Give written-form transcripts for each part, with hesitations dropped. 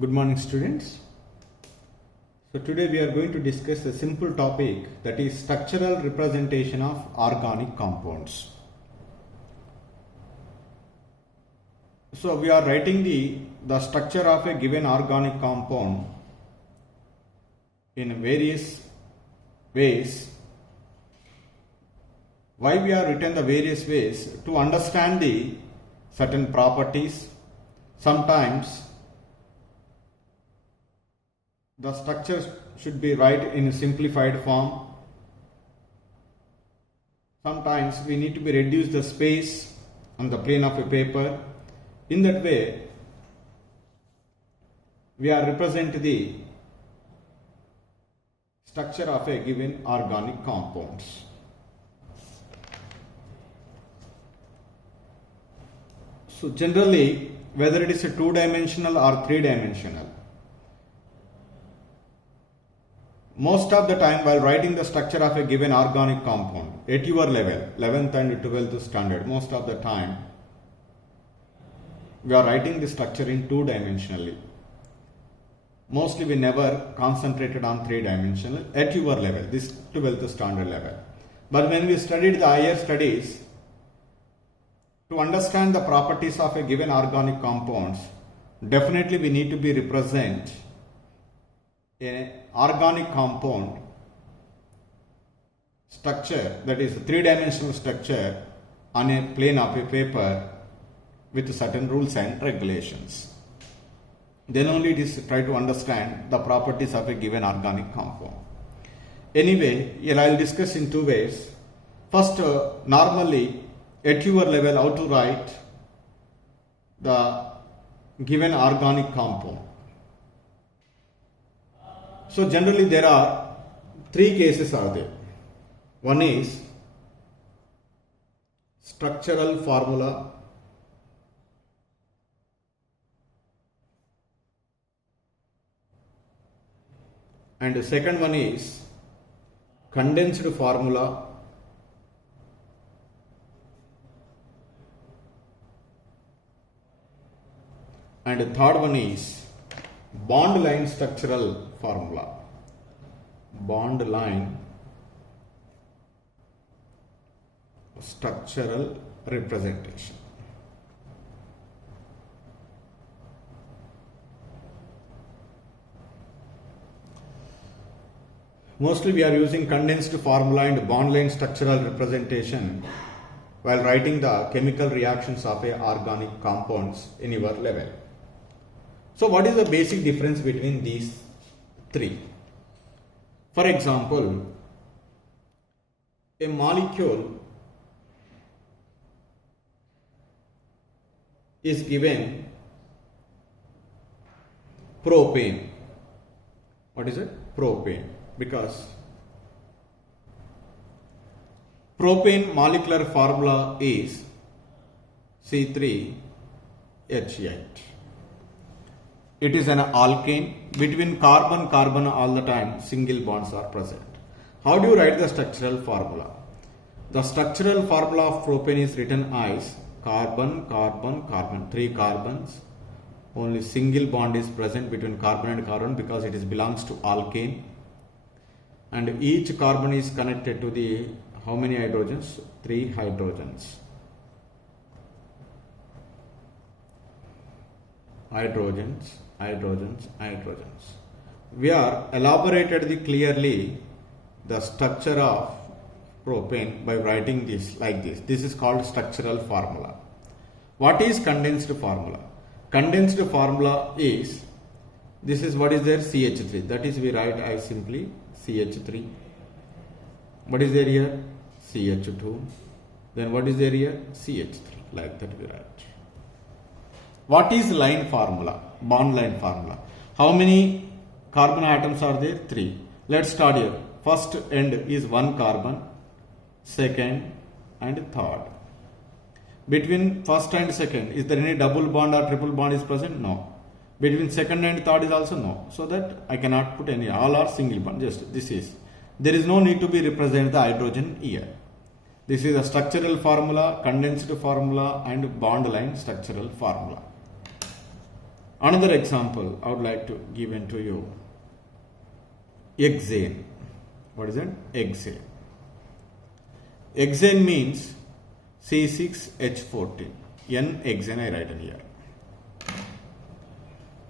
Good morning, students. So today we are going to discuss a simple topic, that is structural representation of organic compounds. So we are writing the structure of a given organic compound in various ways. Why we are written the various ways? To understand the certain properties. Sometimes the structure should be written in a simplified form. Sometimes we need to be reduce the space on the plane of a paper. In that way, we are represent the structure of a given organic compounds. So generally, whether it is a two-dimensional or three-dimensional, most of the time while writing the structure of a given organic compound at your level, 11th and 12th standard, most of the time we are writing the structure in two-dimensionally. Mostly we never concentrated on three-dimensional at your level, this 12th standard level. But when we studied the higher studies, to understand the properties of a given organic compounds, definitely we need to be represent an organic compound structure, that is a three-dimensional structure on a plane of a paper with certain rules and regulations. Then only it is try to understand the properties of a given organic compound. Anyway, here I will discuss in two ways. First, normally at your level, how to write the given organic compound. So generally there are three cases are there. One is structural formula, and the second one is condensed formula, and the third one is bond line structural formula. Bond line structural representation. Mostly we are using condensed formula and bond line structural representation while writing the chemical reactions of a organic compounds in your level. So what is the basic difference between these three? For example, a molecule is given propane. What is it? Propane. Because propane molecular formula is C3H8. It is an alkane. Between carbon all the time single bonds are present. How do you write the structural formula? The structural formula of propane is written as carbon, three carbons. Only single bond is present between carbon and carbon because it belongs to alkane. And each carbon is connected to the how many hydrogens? 3 hydrogens. Hydrogens. We are elaborated clearly the structure of propane by writing this like this. This is called structural formula. What is condensed formula? Condensed formula is, this is what is there, CH3. That is we write as simply CH3. What is there here? CH2. Then what is there here? CH3. Like that we write. What is line formula? Bond line formula. How many carbon atoms are there? 3. Let's start here. First end is 1 carbon, second and third. Between first and second, is there any double bond or triple bond is present? No. Between second and third is also no. So that I cannot put any, all are single bond. Just this is. There is no need to be represent the hydrogen here. This is a structural formula, condensed formula and bond line structural formula. Another example I would like to give to you. Hexane. What is it? Hexane. Hexane means C6H14. N-hexane I write in here.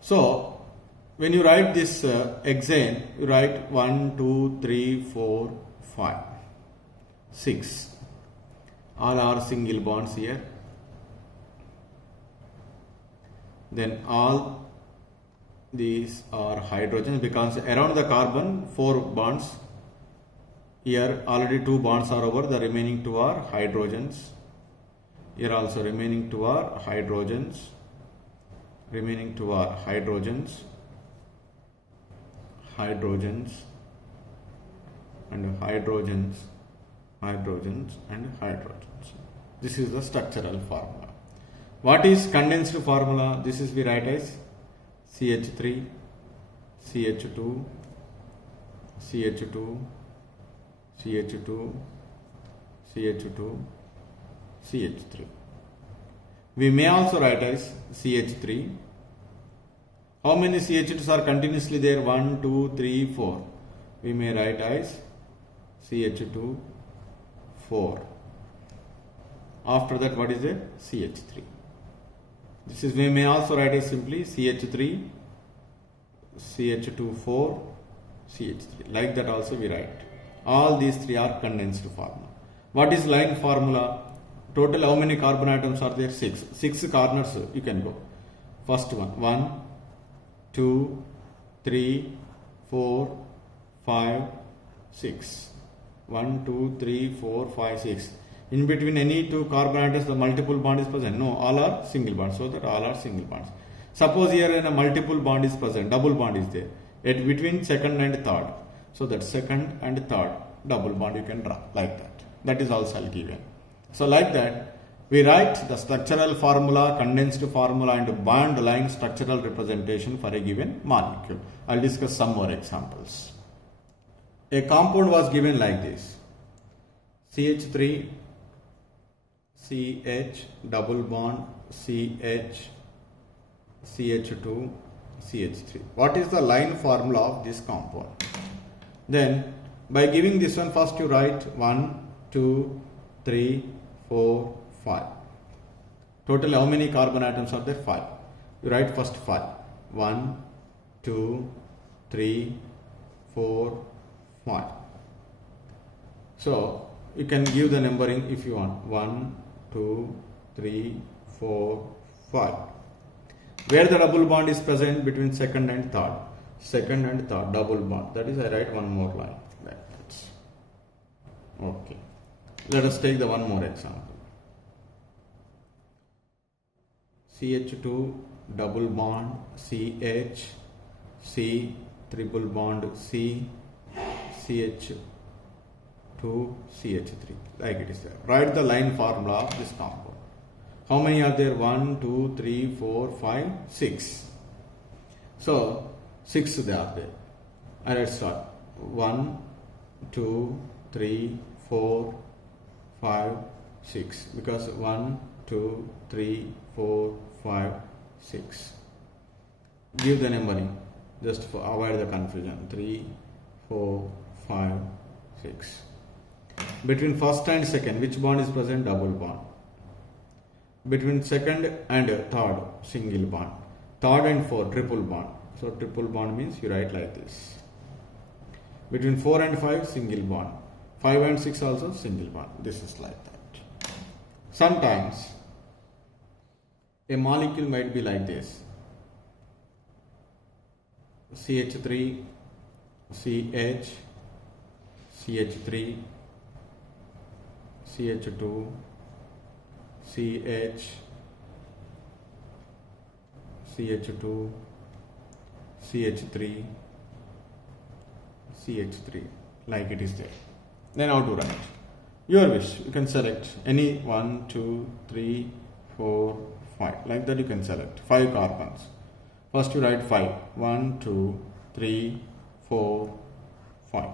So, when you write this hexane, you write 1, 2, 3, 4, 5, 6. All are single bonds here. Then all these are hydrogens because around the carbon 4 bonds. Here already 2 bonds are over, the remaining 2 are hydrogens. Here also remaining 2 are hydrogens. Remaining 2 are hydrogens, hydrogens, and hydrogens, hydrogens, and hydrogens. This is the structural formula. What is condensed formula? This is we write as CH3, CH2, CH2, CH2, CH2, CH3. We may also write as CH3. How many CH2s are continuously there? 1, 2, 3, 4. We may write as CH2, 4. After that, what is it? CH3. This is, we may also write as simply CH3, CH2, 4, CH3. Like that also we write. All these 3 are condensed formula. What is line formula? Total how many carbon atoms are there? 6. 6 corners you can go. First one. 1, 2, 3, 4, 5, 6. 1, 2, 3, 4, 5, 6. In between any 2 carbon atoms the multiple bond is present. No, all are single bonds. So that all are single bonds. Suppose here in a multiple bond is present. Double bond is there. At between second and third. So that second and third double bond you can draw like that. That is also given. So like that, we write the structural formula, condensed formula and bond line structural representation for a given molecule. I'll discuss some more examples. A compound was given like this. CH3, CH, double bond, CH, CH2, CH3. What is the line formula of this compound? Then, by giving this one, first you write 1, 2, 3, 4, 5. Total how many carbon atoms are there? 5. You write first 5. 1, 2, 3, 4, 5. So, you can give the numbering if you want. 1, 2, 3, 4, 5. Where the double bond is present between second and third. Second and third double bond. That is, I write one more line. Like that. Okay. Let us take the one more example. CH2 double bond CH, C triple bond C, CH2 CH3. Like it is there. Write the line formula of this compound. How many are there? 1, 2, 3, 4, 5, 6. So 6 they are there. And let's start. 1, 2, 3, 4, 5, 6. Because 1, 2, 3, 4, 5, 6. Give the numbering just for avoid the confusion. 3, 4, 5, 6. Between first and second, which bond is present? Double bond. Between second and third, single bond. Third and fourth, triple bond. So triple bond means you write like this. Between 4 and 5, single bond. 5 and 6 also single bond. This is like that. Sometimes a molecule might be like this. CH3, CH, CH3, CH2, CH, CH2, CH3, CH3, like it is there. Then how to write? Your wish. You can select any 1, 2, 3, 4, 5. Like that you can select 5 carbons. First you write 5. 1, 2, 3, 4, 5.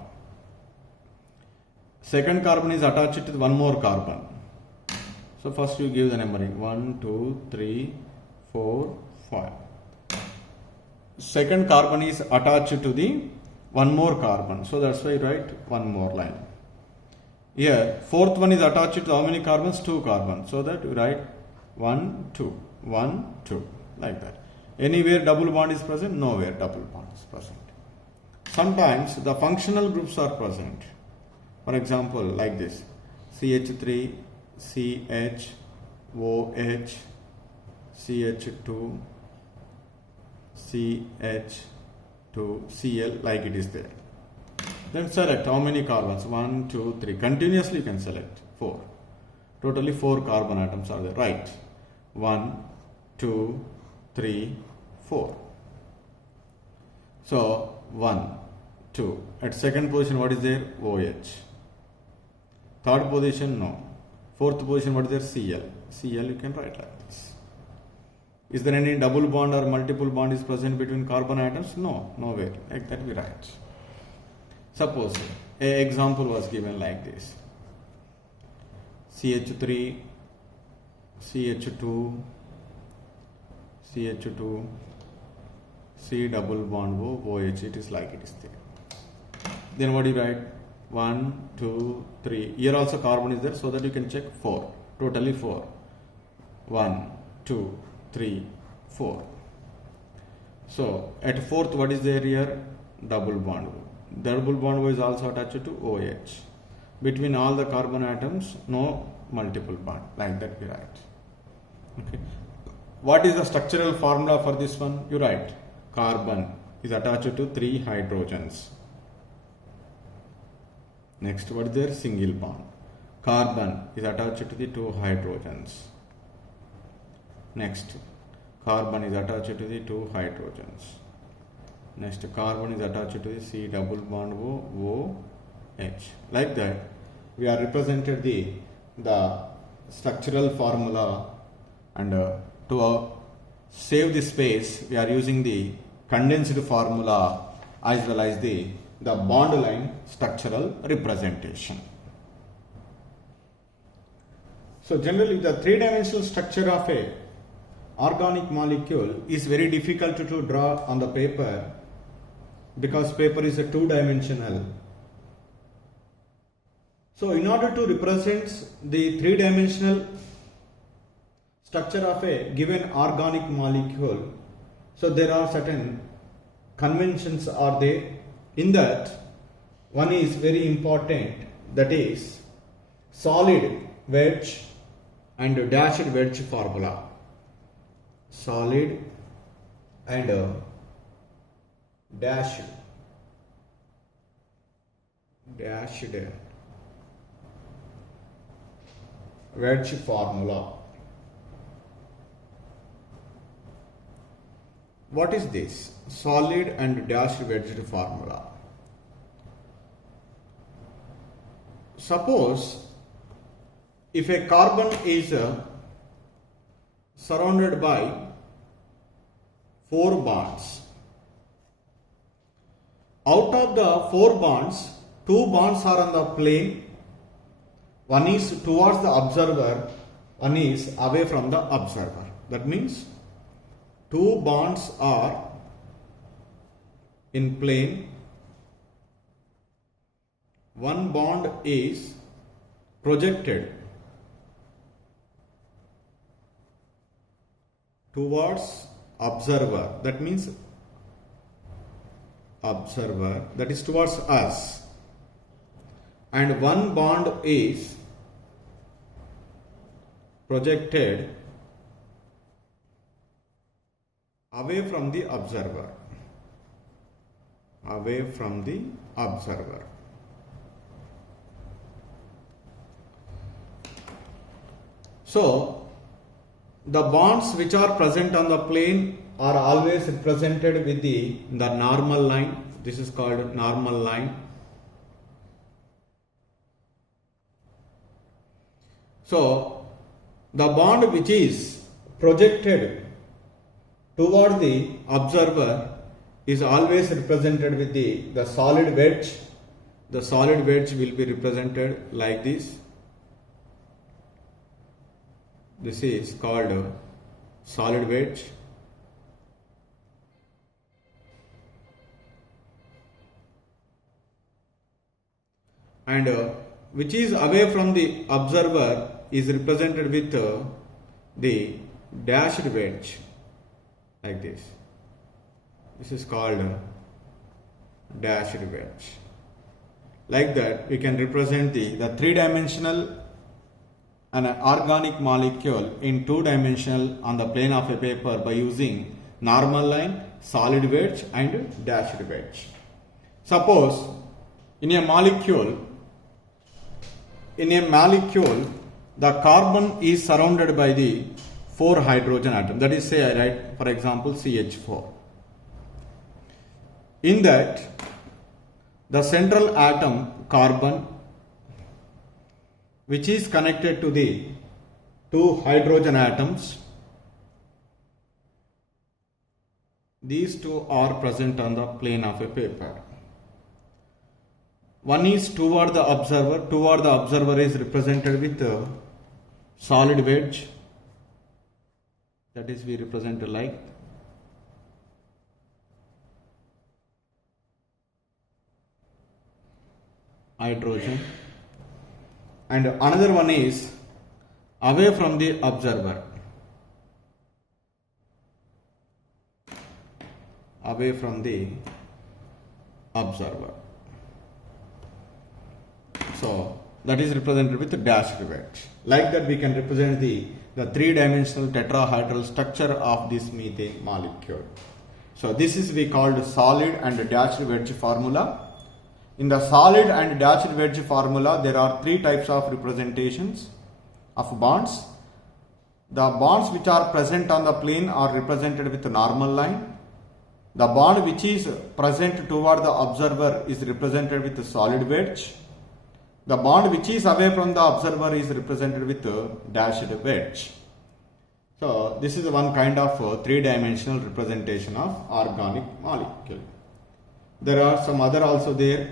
Second carbon is attached to one more carbon. So first you give the numbering 1, 2, 3, 4, 5. second carbon is attached to the one more carbon. So that's why you write one more line. Here, fourth one is attached to how many carbons? 2 carbons. So that you write 1, 2, 1, 2, like that. Anywhere double bond is present? Nowhere double bond is present. Sometimes the functional groups are present. For example, like this: CH3, CH, OH, CH2, CH2, Cl, like it is there. Then select how many carbons? 1, 2, 3. Continuously you can select 4. Totally 4 carbon atoms are there. Right. 1, 2, 3, 4. So 1, 2. At second position, what is there? OH. Third position, no. Fourth position, what is there? Cl. Cl you can write like this. Is there any double bond or multiple bond is present between carbon atoms? No, nowhere. Like that we write. Suppose an example was given like this: CH3, CH2, CH2, C double bond O, OH. It is like it is there. Then what do you write? 1, 2, 3. Here also carbon is there, so that you can check 4. Totally 4. 1, 2, 3, 4. So at fourth, what is there here? Double bond. Double bond is also attached to OH. Between all the carbon atoms, no multiple bond. Like that we write. Okay. What is the structural formula for this one? You write carbon is attached to 3 hydrogens. Next, what is there? Single bond. Carbon is attached to the 2 hydrogens. Next, carbon is attached to the 2 hydrogens. Next, carbon is attached to the C double bond O, OH. Like that, we are represented the structural formula, and to save the space, we are using the condensed formula as well as the bond line structural representation. So generally, the 3-dimensional structure of a organic molecule is very difficult to draw on the paper, because paper is a 2-dimensional. So in order to represent the 3-dimensional structure of a given organic molecule, so there are certain conventions are there. In that, one is very important, that is solid wedge and dashed wedge formula. Solid and dashed wedge formula. What is this? Solid and dashed wedged formula. Suppose if a carbon is surrounded by 4 bonds. Out of the 4 bonds, 2 bonds are on the plane. One is towards the observer, one is away from the observer. That means 2 bonds are in plane. One bond is projected towards observer. That means observer, that is towards us. And one bond is projected away from the observer. Away from the observer. So, the bonds which are present on the plane are always represented with the normal line. This is called normal line. So, the bond which is projected toward the observer is always represented with the solid wedge. The solid wedge will be represented like this. This is called solid wedge. and which is away from the observer is represented with the dashed wedge like this. This is called dashed wedge. Like that, we can represent the three-dimensional an organic molecule in two-dimensional on the plane of a paper by using normal line, solid wedge and dashed wedge. Suppose in a molecule, the carbon is surrounded by the 4 hydrogen atoms. That is, say I write for example CH4. In that, the central atom carbon, which is connected to the 2 hydrogen atoms, these 2 are present on the plane of a paper. One is toward the observer. Toward the observer is represented with a solid wedge. That is, we represent like hydrogen. And another one is away from the observer. Away from the observer. So that is represented with the dashed wedge. Like that, we can represent the three-dimensional tetrahedral structure of this methane molecule. So this is we called solid and dashed wedge formula. In the solid and dashed wedge formula, there are 3 types of representations of bonds. The bonds which are present on the plane are represented with a normal line. The bond which is present toward the observer is represented with a solid wedge. The bond which is away from the observer is represented with a dashed wedge. So this is one kind of three-dimensional representation of organic molecule. There are some other also there,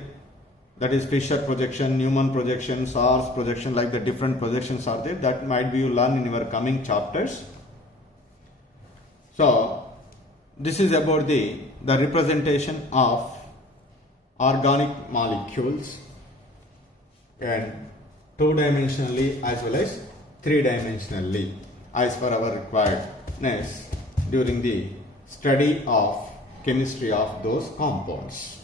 that is Fisher projection, Newman projection, Sars projection, like the different projections are there. That might be you learn in your coming chapters. So this is about the representation of organic molecules and two-dimensionally as well as three-dimensionally as per our requiredness during the study of chemistry of those compounds.